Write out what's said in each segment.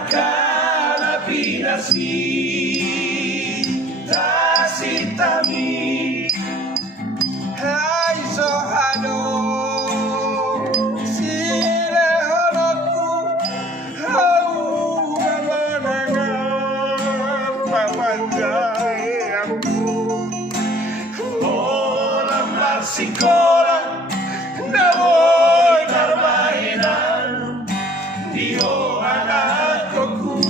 akan apinasi tasitami hai sohado sile holoku hau mamanangan papanjayangku olam sekolah nawoy karmainan dio anakku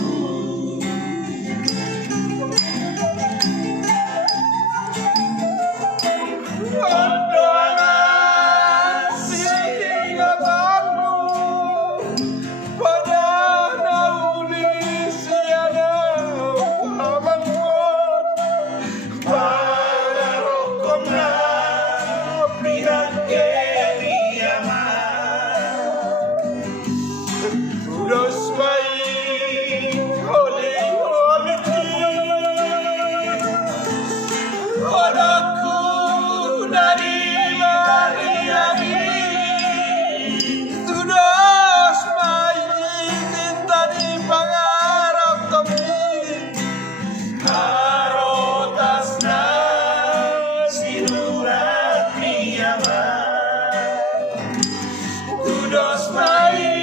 ondoangan singatanmu Poda Nauli siana amangkot para rokomna pihak Dos baik holy Odaku dari Mariani Dos baik tinta di pangarap kami Harotasna sinurat niyaman Dos baik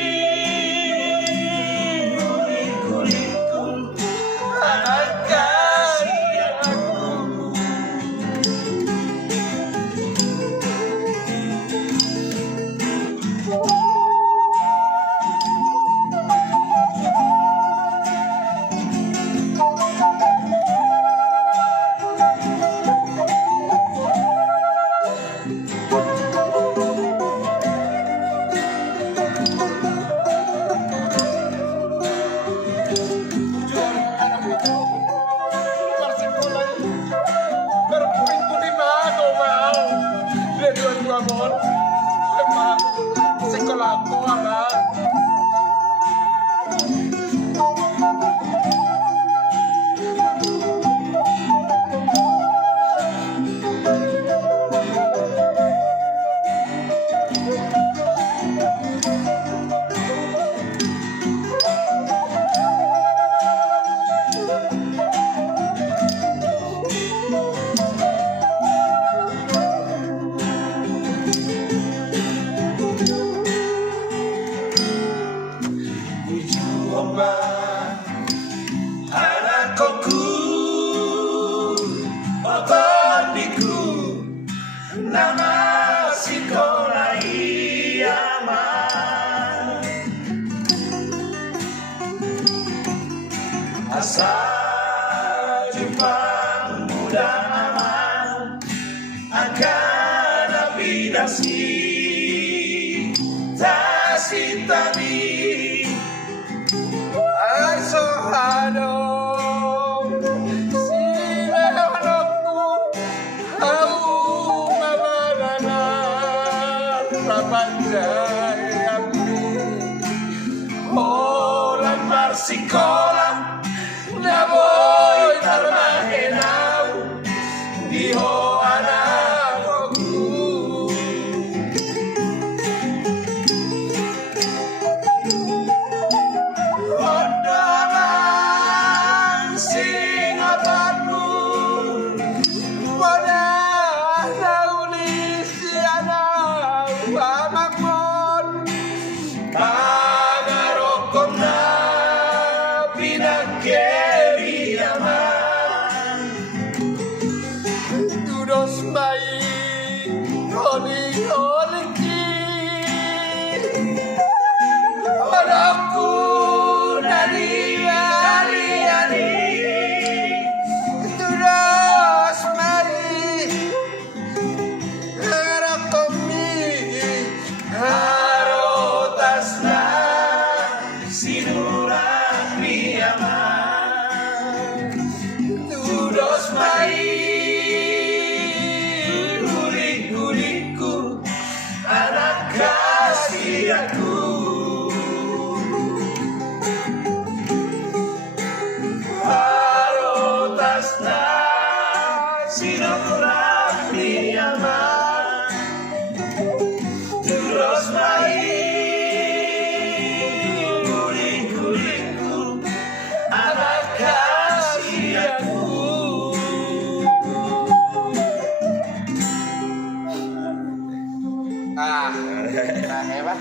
amor, sekolah aku abang. Anakku, otondiku, nama sekolah iaman. Asal Jepang muda aman akan apidasi tasitami. Ay sohado sile holoku hau mamanangan papanjayangku olam sekolah naboy karmahenau diho anakku ondoangan singatanmu Poda Nauli siana amangkot pangarokomna Ah, nah hebat.